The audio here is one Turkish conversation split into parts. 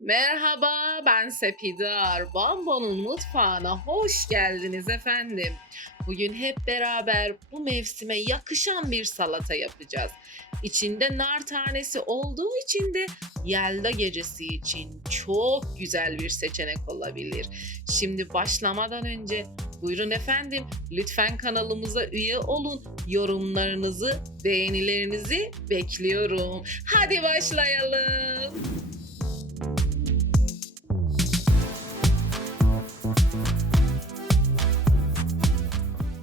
Merhaba ben Sepidar. Bambo'nun mutfağına hoş geldiniz efendim. Bugün hep beraber bu mevsime yakışan bir salata yapacağız. İçinde nar tanesi olduğu için de yelda gecesi için çok güzel bir seçenek olabilir. Şimdi başlamadan önce buyurun efendim lütfen kanalımıza üye olun. Yorumlarınızı, beğenilerinizi bekliyorum. Hadi başlayalım.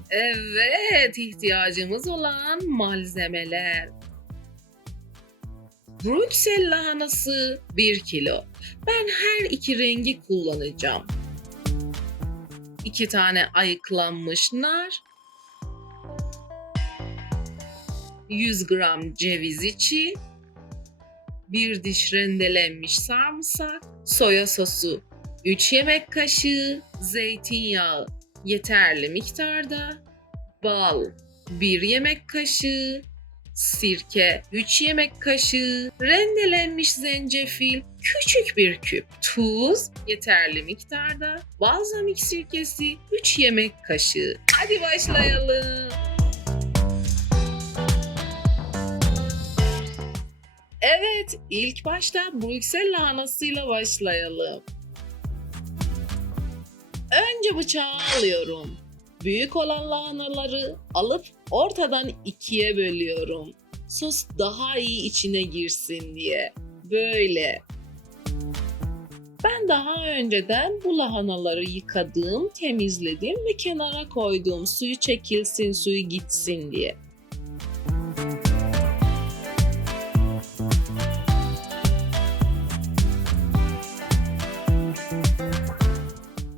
Evet, ihtiyacımız olan malzemeler. Brüksel lahanası 1 kilo. Ben her iki rengi kullanacağım. 2 tane ayıklanmış nar. 100 gram ceviz içi. 1 diş rendelenmiş sarımsak. Soya sosu 3 yemek kaşığı. Zeytinyağı yeterli miktarda, bal 1 yemek kaşığı, sirke 3 yemek kaşığı, rendelenmiş zencefil küçük bir küp, tuz yeterli miktarda, balzamik sirkesi 3 yemek kaşığı. Hadi başlayalım. Evet, ilk başta Brüksel lahanasıyla başlayalım. Önce bıçağı alıyorum. Büyük olan lahanaları alıp ortadan ikiye bölüyorum. Sos daha iyi içine girsin diye. Böyle. Ben daha önceden bu lahanaları yıkadım, temizledim ve kenara koydum. Suyu çekilsin, suyu gitsin diye.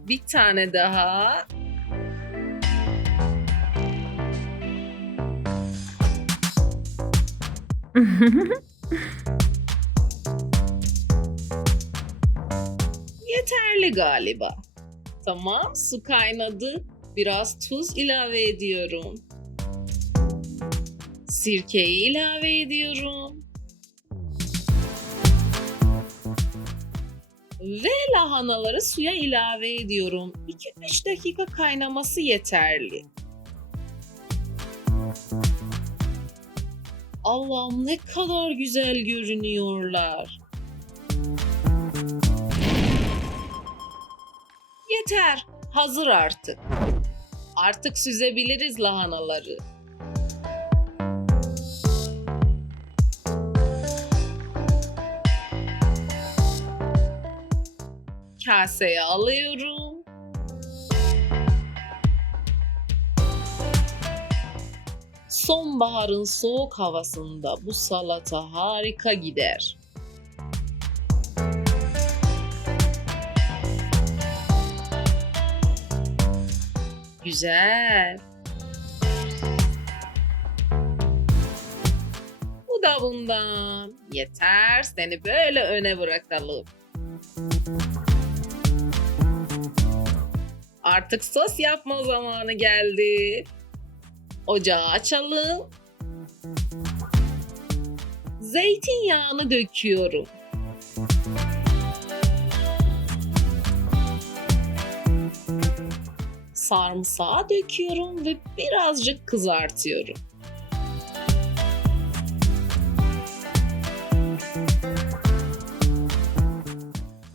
Bir tane daha. Yeterli galiba. Tamam, su kaynadı. Biraz tuz ilave ediyorum. Sirkeyi ilave ediyorum. Ve lahanaları suya ilave ediyorum. 2-3 dakika kaynaması yeterli. Allah'ım ne kadar güzel görünüyorlar. Yeter, hazır artık. Artık süzebiliriz lahanaları. Kaseye alıyorum. Sonbaharın soğuk havasında bu salata harika gider. Güzel. Bu da bundan. Yeter seni böyle öne bırakalım. Artık sos yapma zamanı geldi. Ocağı açalım. Zeytinyağını döküyorum. Sarımsağı döküyorum ve birazcık kızartıyorum.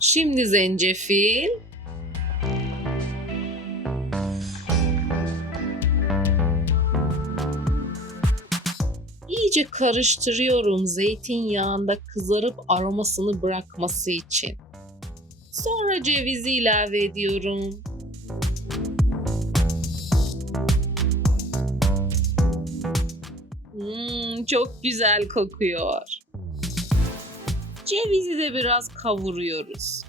Şimdi zencefil, İyice karıştırıyorum zeytinyağında kızarıp aromasını bırakması için. Sonra cevizi ilave ediyorum. Hmm, çok güzel kokuyor. Cevizi de biraz kavuruyoruz.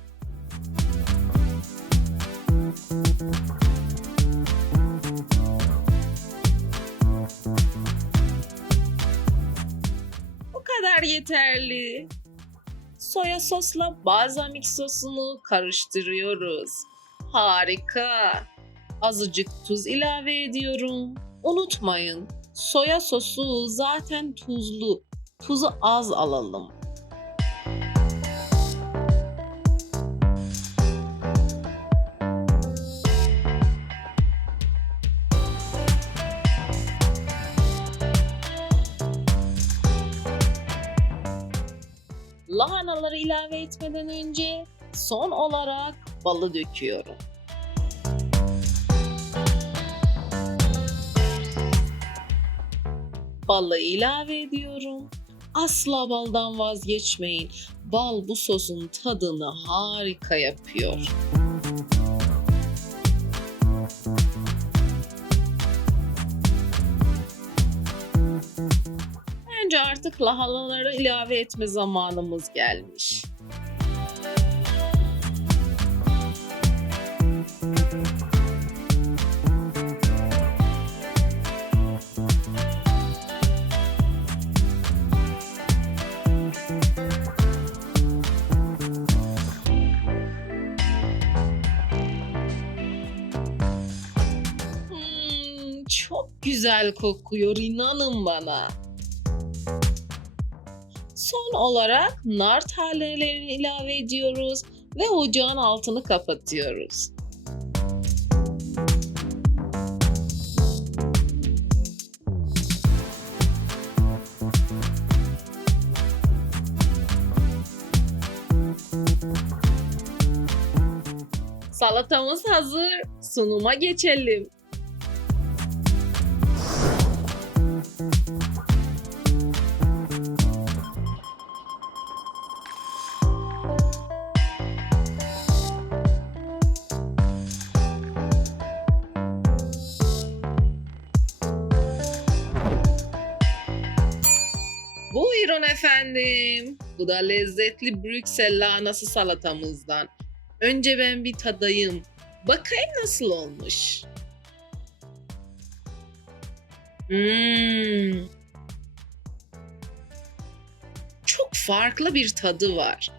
Kadar yeterli. Soya sosla balzamik sosunu karıştırıyoruz. Harika. Azıcık tuz ilave ediyorum. Unutmayın, soya sosu zaten tuzlu. Tuzu az alalım. Lahanaları ilave etmeden önce son olarak balı döküyorum. Balı ilave ediyorum. Asla baldan vazgeçmeyin. Bal bu sosun tadını harika yapıyor. Artık lahanaları ilave etme zamanımız gelmiş. Hmm, çok güzel kokuyor inanın bana. Son olarak nar tanelerini ilave ediyoruz ve ocağın altını kapatıyoruz. Salatamız hazır. Sunuma geçelim. Buyurun efendim. Bu da lezzetli Brüksel lahanası salatamızdan. Önce ben bir tadayım. Bakayım nasıl olmuş. Hmm. Çok farklı bir tadı var.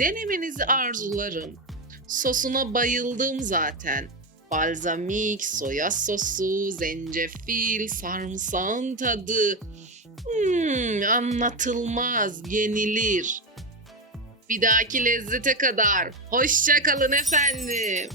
Denemenizi arzularım. Sosuna bayıldım zaten. Balzamik, soya sosu, zencefil, sarımsağın tadı. Hmm, anlatılmaz, yenilir. Bir dahaki lezzete kadar. Hoşça kalın efendim.